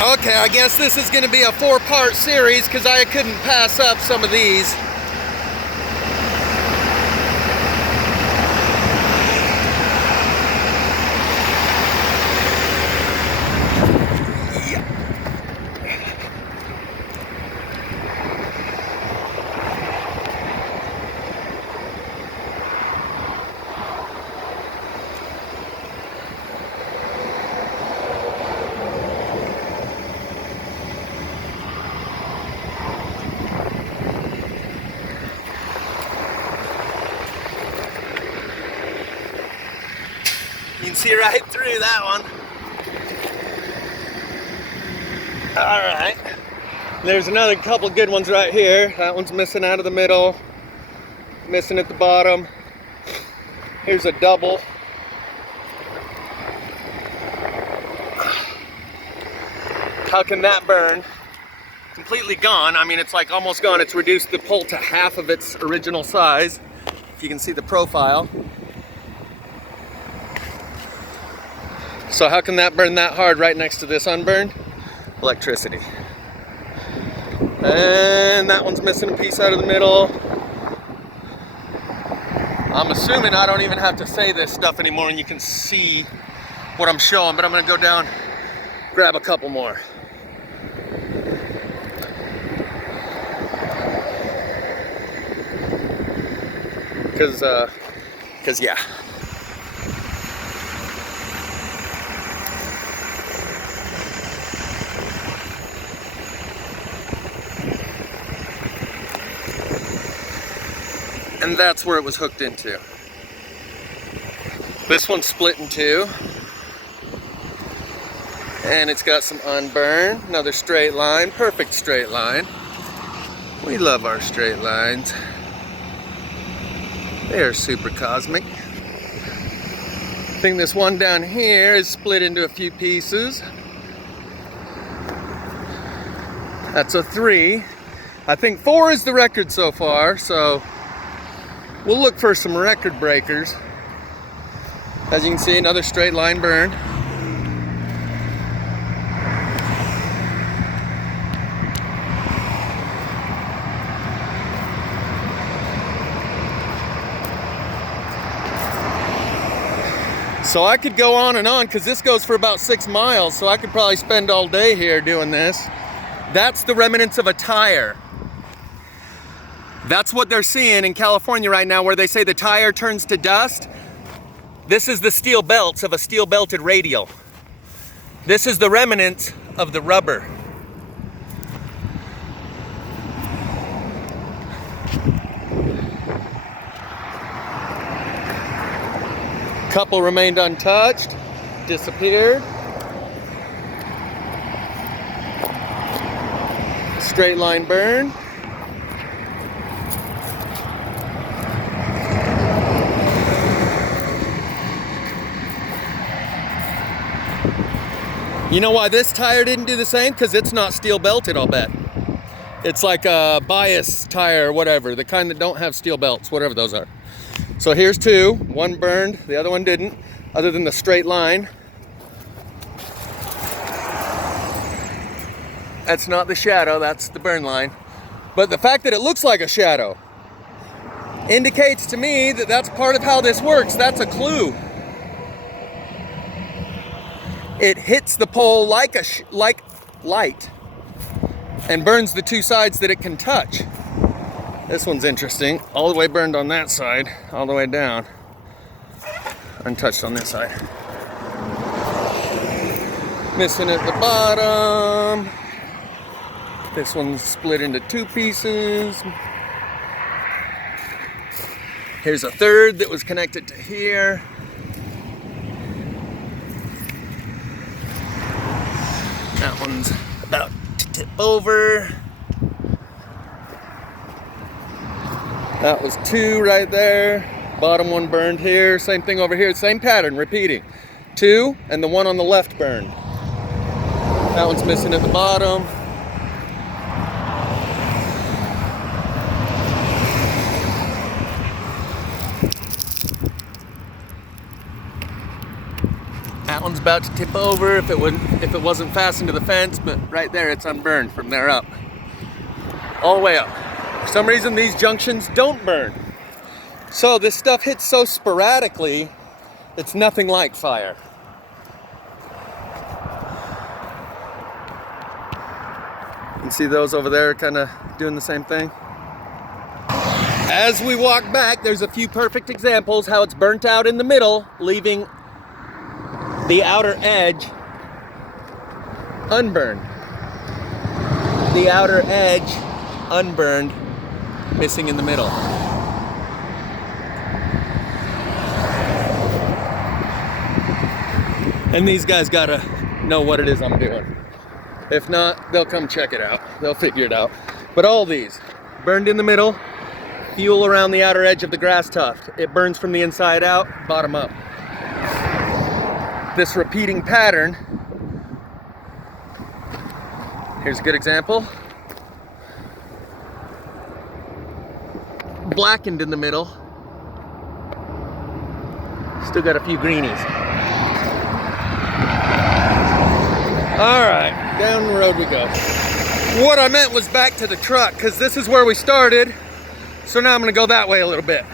Okay, I guess this is going to be a 4-part series because I couldn't pass up some of these. You can see right through that one. All right. There's another couple good ones right here. That one's missing out of the middle, missing at the bottom. Here's a double. How can that burn? Completely gone. I mean, it's like almost gone. It's reduced the pole to half of its original size. If you can see the profile. So how can that burn that hard right next to this unburned? Electricity. And that one's missing a piece out of the middle. I'm assuming I don't even have to say this stuff anymore and you can see what I'm showing, but I'm gonna go down, grab a couple more. Cause yeah. And that's where it was hooked into. This one's split in two. And it's got some unburned, another straight line, perfect straight line. We love our straight lines. They are super cosmic. I think this one down here is split into a few pieces. That's a 3. I think 4 is the record so far, so we'll look for some record breakers. As you can see, another straight line burn. So I could go on and on because this goes for about 6 miles, so I could probably spend all day here doing this. That's the remnants of a tire. That's what they're seeing in California right now, where they say the tire turns to dust. This is the steel belts of a steel belted radial. This is the remnants of the rubber. Couple remained untouched, disappeared. Straight line burn. You know why this tire didn't do the same? Because it's not steel belted, I'll bet. It's like a bias tire or whatever, the kind that don't have steel belts, whatever those are. So here's 2, one burned, the other one didn't, other than the straight line. That's not the shadow, that's the burn line. But the fact that it looks like a shadow indicates to me that that's part of how this works. That's a clue. It hits the pole like light and burns the 2 sides that it can touch. This one's interesting. All the way burned on that side, all the way down. Untouched on this side. Missing at the bottom. This one's split into 2 pieces. Here's a 3rd that was connected to here. That one's about to tip over. That was 2 right there. Bottom one burned here. Same thing over here. Same pattern, repeating. 2, and the one on the left burned. That one's missing at the bottom. That one's about to tip over if it wasn't fastened to the fence, but right there it's unburned from there up. All the way up. For some reason these junctions don't burn. So this stuff hits so sporadically, it's nothing like fire. You can see those over there kind of doing the same thing. As we walk back, there's a few perfect examples how it's burnt out in the middle, leaving the outer edge unburned. The outer edge unburned, missing in the middle. And these guys gotta know what it is I'm doing. If not, they'll come check it out. They'll figure it out. But all these, burned in the middle, fuel around the outer edge of the grass tuft. It burns from the inside out, bottom up. This repeating pattern, here's a good example. Blackened in the middle. Still got a few greenies. All right, down the road we go. What I meant was back to the truck, because this is where we started. So now I'm gonna go that way a little bit.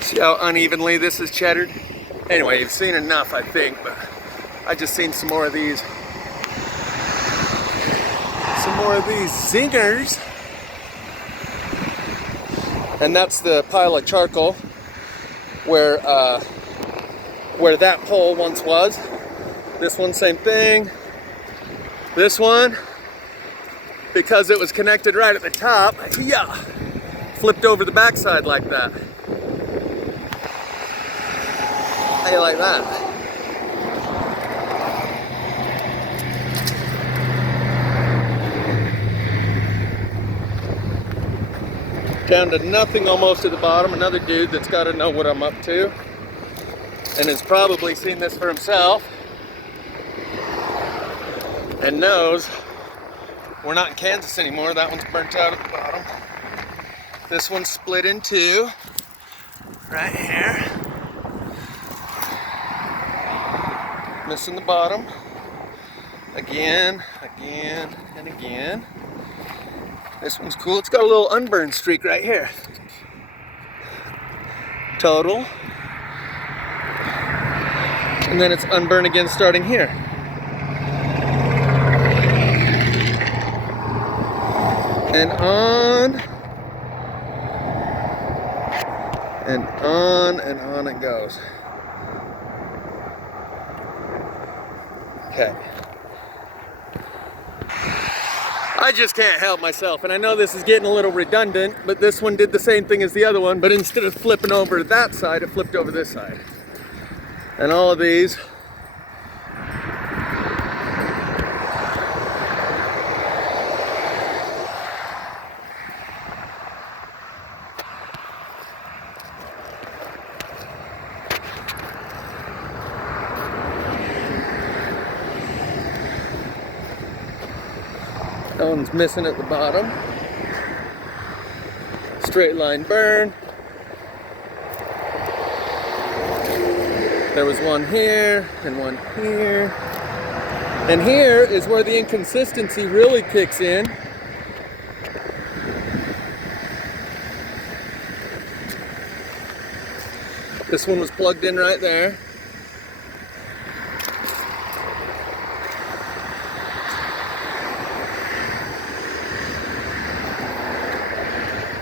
See how unevenly this is cheddared? Anyway, you've seen enough, I think, but I just seen some more of these. Some more of these zingers. And that's the pile of charcoal where that pole once was. This one, same thing. This one, because it was connected right at the top, yeah, flipped over the backside like that. How you like that? Down to nothing almost at the bottom. Another dude that's got to know what I'm up to and has probably seen this for himself and knows we're not in Kansas anymore. That one's burnt out at the bottom. This one's split in two right here. Missing the bottom. Again, and again. This one's cool. It's got a little unburned streak right here. Total. And then it's unburned again starting here. And on. And on and on it goes. Okay. I just can't help myself, and I know this is getting a little redundant, but this one did the same thing as the other one, but instead of flipping over to that side, it flipped over this side. And all of these that one's missing at the bottom. Straight line burn. There was one here and one here. And here is where the inconsistency really kicks in. This one was plugged in right there.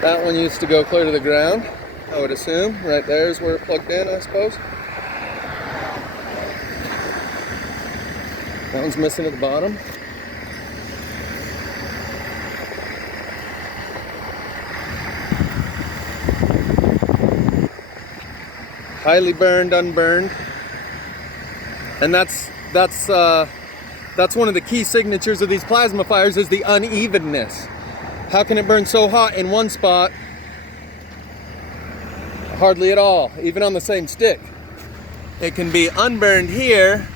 That one used to go clear to the ground, I would assume. Right there is where it plugged in, I suppose. That one's missing at the bottom. Highly burned, unburned. And that's one of the key signatures of these plasma fires is the unevenness. How can it burn so hot in one spot? Hardly at all, even on the same stick. it can be unburned here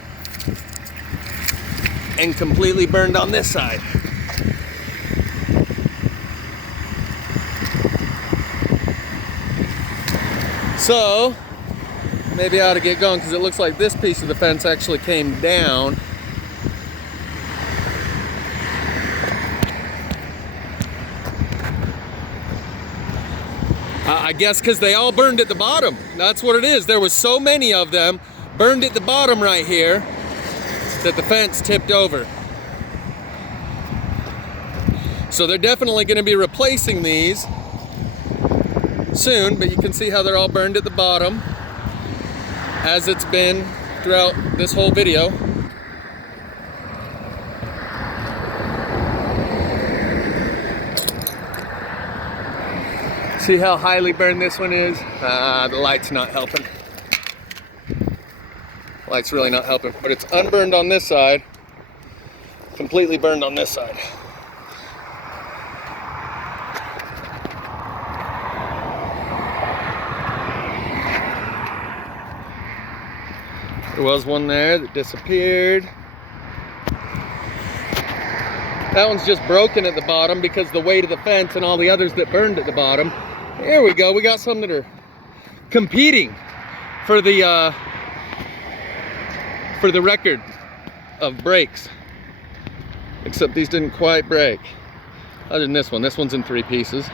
and completely burned on this side. So maybe I ought to get going because it looks like this piece of the fence actually came down. I guess because they all burned at the bottom. That's what it is. There was so many of them burned at the bottom right here that the fence tipped over. So they're definitely going to be replacing these soon, but you can see how they're all burned at the bottom, as it's been throughout this whole video. See how highly burned this one is? The light's not helping. Light's really not helping, but it's unburned on this side, completely burned on this side. There was one there that disappeared. That one's just broken at the bottom because the weight of the fence and all the others that burned at the bottom. Here we go, we got some that are competing for the record of breaks. Except these didn't quite break. Other than this one's in 3 pieces.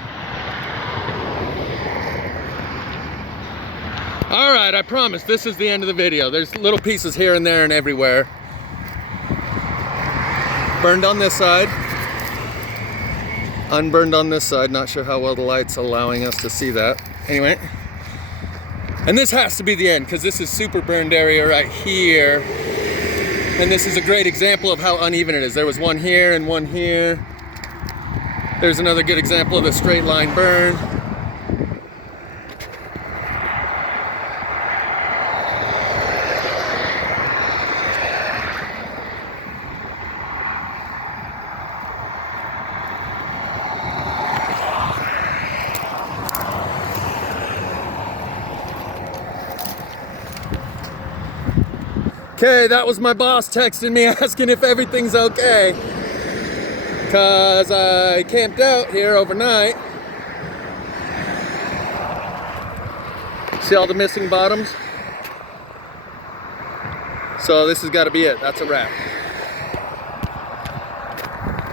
Alright, I promise this is the end of the video. There's little pieces here and there and everywhere. Burned on this side. Unburned on this side. Not sure how well the light's allowing us to see that. Anyway. And this has to be the end because this is super burned area right here. And this is a great example of how uneven it is. There was one here and one here. There's another good example of the straight line burn. Okay, that was my boss texting me asking if everything's okay. Because I camped out here overnight. See all the missing bottoms? So this has got to be it. That's a wrap.